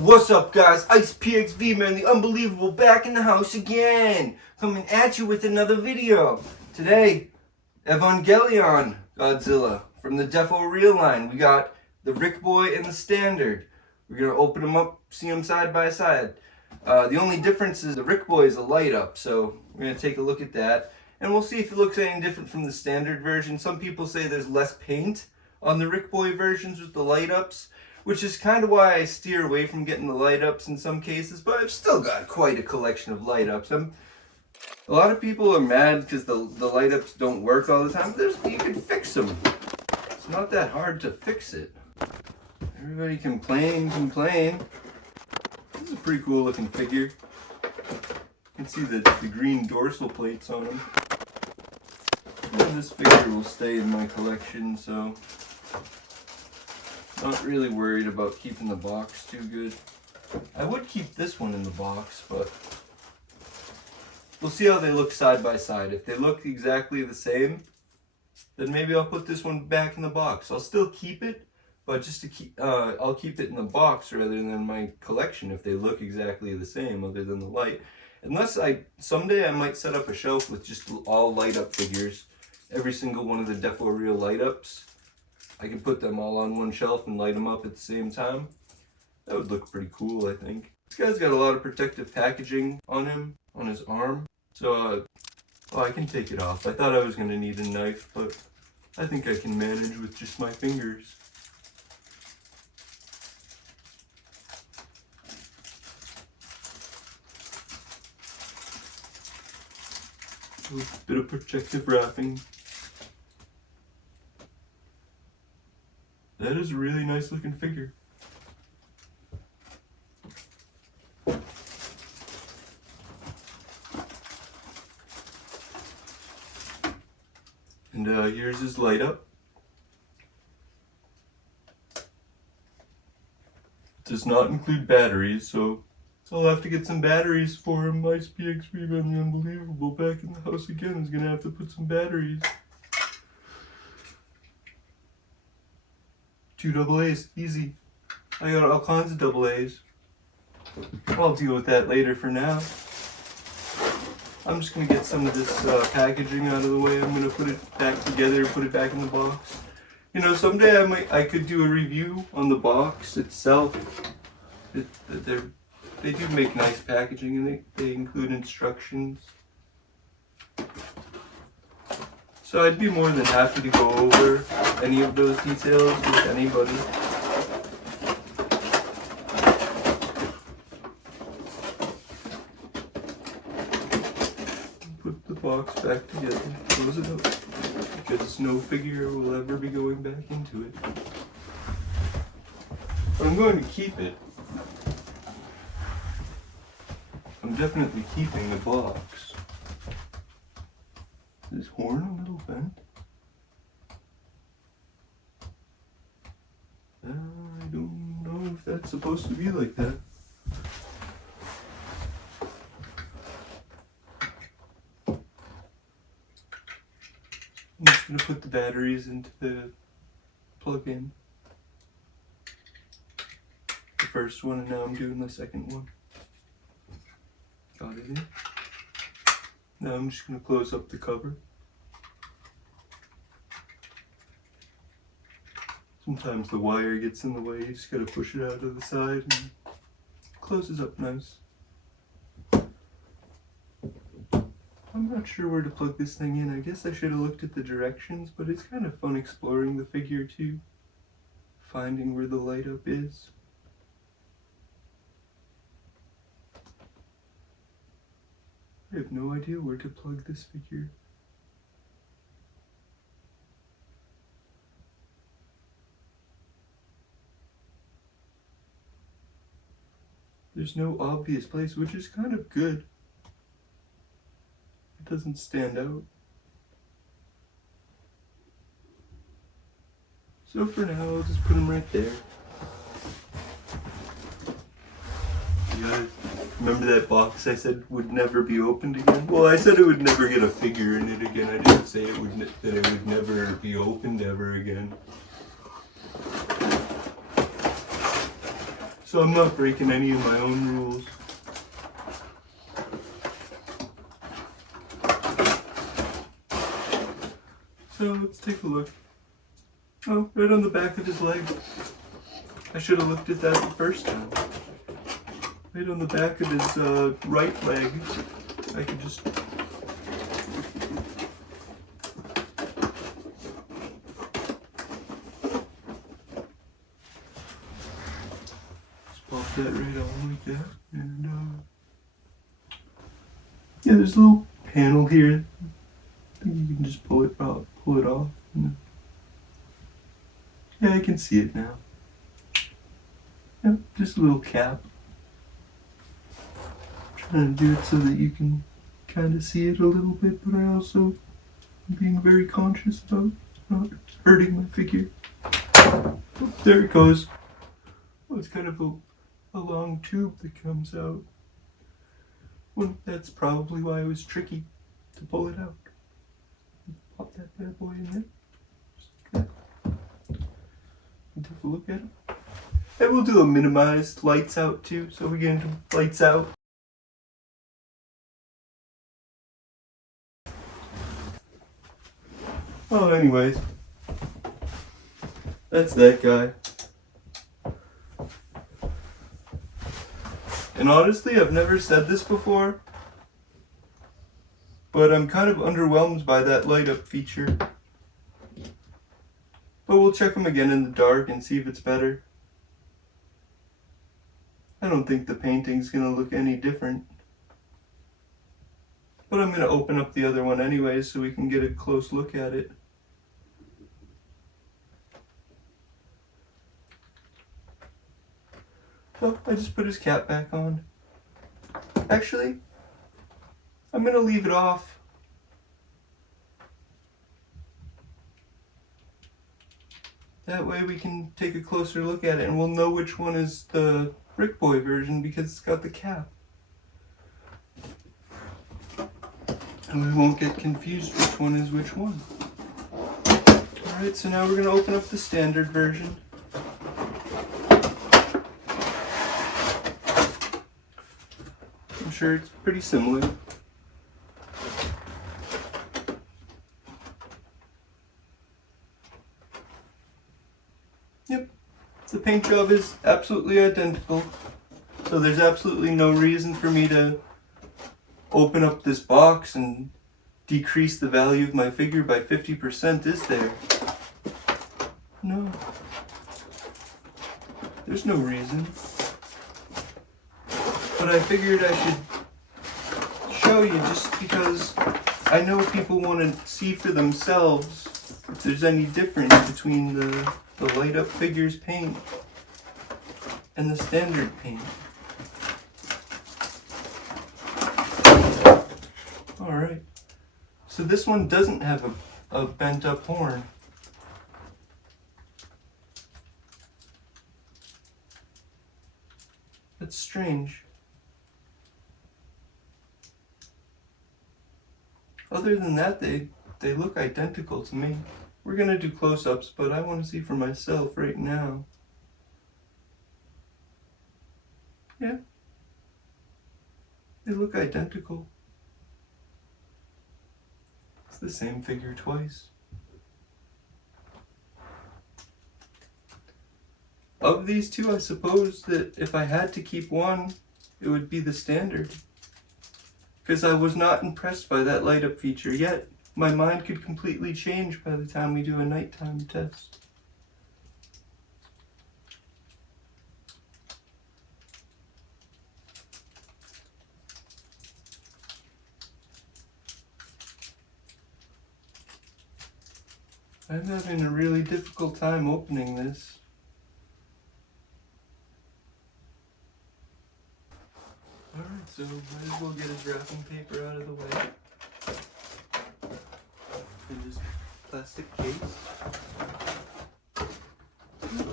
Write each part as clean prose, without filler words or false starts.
What's up, guys? Ice PXV Man, the unbelievable, back in the house again, coming at you with another video. Today, Evangelion Godzilla from the Deforeal line. We got the Rick Boy and the Standard. We're gonna open them up, see them side by side. The only difference is the Rick Boy is a light up, so we're gonna take a look at that, and we'll see if it looks any different from the Standard version. Some people say there's less paint on the Rick Boy versions with the light ups, which is kind of why I steer away from getting the light ups in some cases, but I've still got quite a collection of light ups. A lot of people are mad because the light ups don't work all the time. You can fix them. It's not that hard to fix it. Everybody complain. This is a pretty cool looking figure. You can see the green dorsal plates on him. And this figure will stay in my collection, so not really worried about keeping the box too good. I would keep this one in the box, but we'll see how they look side by side. If they look exactly the same, then maybe I'll put this one back in the box. I'll still keep it, but just to keep, I'll keep it in the box rather than my collection if they look exactly the same, other than the light. Unless someday I might set up a shelf with just all light up figures, every single one of the Deforeal light ups. I can put them all on one shelf and light them up at the same time. That would look pretty cool, I think. This guy's got a lot of protective packaging on him, on his arm. So, I can take it off. I thought I was going to need a knife, but I think I can manage with just my fingers. A bit of protective wrapping. That is a really nice looking figure. And here's his light up. Does not include batteries, so I'll have to get some batteries for him. Ice PXV Man, the unbelievable, back in the house again, is gonna have to put some batteries. 2 AA's, easy. I got all kinds of AA's. I'll deal with that later for now. I'm just gonna get some of this packaging out of the way. I'm gonna put it back together, put it back in the box. You know, someday I could do a review on the box itself. They do make nice packaging, and they include instructions. So I'd be more than happy to go over any of those details with anybody. Put the box back together, close it up, because no figure will ever be going back into it. But I'm going to keep it. I'm definitely keeping the box. Is his horn a little bent? I don't know if that's supposed to be like that. I'm just going to put the batteries into the plug-in. The first one, and now I'm doing the second one. Got it in. Now I'm just going to close up the cover. Sometimes the wire gets in the way, you just got to push it out of the side and it closes up nice. I'm not sure where to plug this thing in. I guess I should have looked at the directions, but it's kind of fun exploring the figure too. Finding where the light up is. I have no idea where to plug this figure. There's no obvious place, which is kind of good. It doesn't stand out. So for now, I'll just put him right there. You guys remember that box I said would never be opened again? Well, I said it would never get a figure in it again. I didn't say that it would never be opened ever again. so I'm not breaking any of my own rules. So let's take a look. Oh, right on the back of his leg. I should have looked at that the first time. Right on the back of his right leg. I could just... pop that right on like that, and yeah, there's a little panel here. I think you can just pull it off. Yeah, I can see it now. Yep, just a little cap. I'm trying to do it so that you can kind of see it a little bit, but I also am being very conscious about not hurting my figure. Oh, there it goes. Oh, it's kind of a long tube that comes out. Well, that's probably why it was tricky to pull it out. Pop that bad boy in there. Just like that. And take a look at it. And we'll do a minimized lights out too, so we get into lights out. Oh, anyways. That's that guy. And honestly, I've never said this before, but I'm kind of underwhelmed by that light up feature. But we'll check them again in the dark and see if it's better. I don't think the painting's gonna look any different. But I'm gonna open up the other one anyway so we can get a close look at it. So I just put his cap back on. Actually, I'm gonna leave it off. That way we can take a closer look at it and we'll know which one is the Brick Boy version because it's got the cap. And we won't get confused which one is which one. Alright, so now we're gonna open up the standard version. I'm sure it's pretty similar. Yep, the paint job is absolutely identical, so there's absolutely no reason for me to open up this box and decrease the value of my figure by 50%, is there? No. There's no reason. But I figured I should show you just because I know people want to see for themselves if there's any difference between the light up figures paint and the standard paint. Alright, so this one doesn't have a bent up horn. That's strange. Other than that, they look identical to me. We're gonna do close-ups, but I want to see for myself right now. Yeah, they look identical. It's the same figure twice. Of these two, I suppose that if I had to keep one, it would be the standard. Because I was not impressed by that light up feature yet. My mind could completely change by the time we do a nighttime test. I'm having a really difficult time opening this. Alright, so might as well get his wrapping paper out of the way. And this plastic case.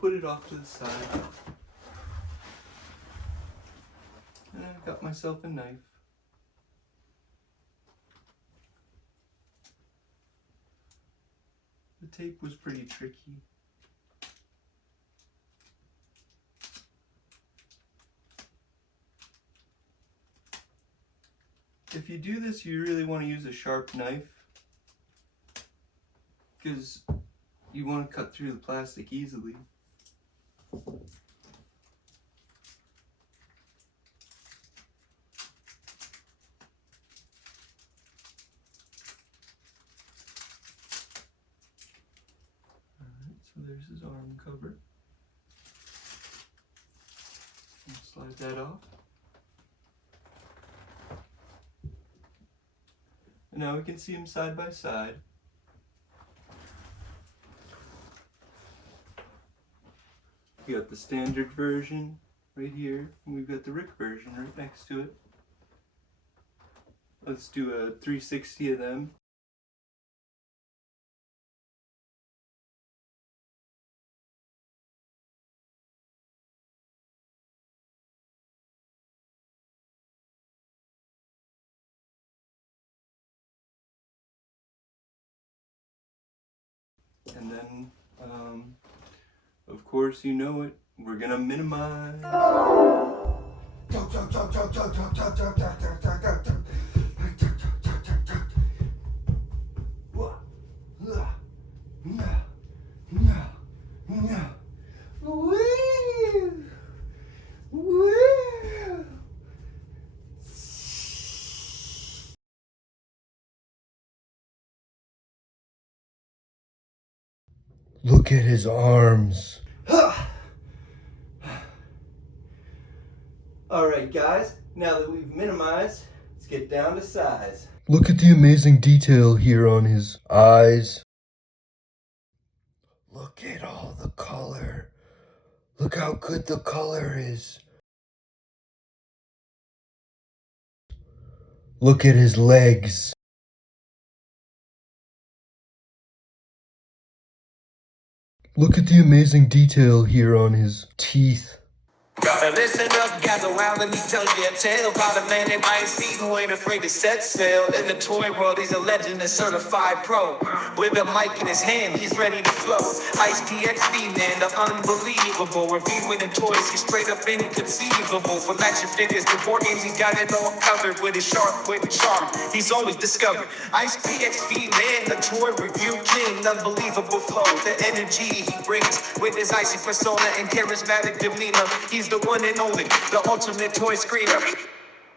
Put it off to the side. And I've got myself a knife. The tape was pretty tricky. If you do this, you really want to use a sharp knife, because you want to cut through the plastic easily. So there's his arm cover. Slide that off. And now we can see them side by side. We got the standard version right here, and we've got the Rick version right next to it. Let's do a 360 of them. And then, of course, you know it, we're gonna minimize. Look at his arms. Alright guys, now that we've minimized, let's get down to size. Look at the amazing detail here on his eyes. Look at all the color. Look how good the color is. Look at his legs. Look at the amazing detail here on his teeth. Listen up, gather round, let me tell you a tale about a man named Ice who ain't afraid to set sail. In the toy world, he's a legend, a certified pro. With a mic in his hand, he's ready to flow. Ice PXV, man, the unbelievable. Reviewing the toys, he's straight up inconceivable. From action figures to board games, he got it all covered. With his sharp wit and charm, he's always discovered. Ice PXV, man, the toy review king. Unbelievable flow, the energy he brings. With his icy persona and charismatic demeanor, he's the one and only, the ultimate toy screener.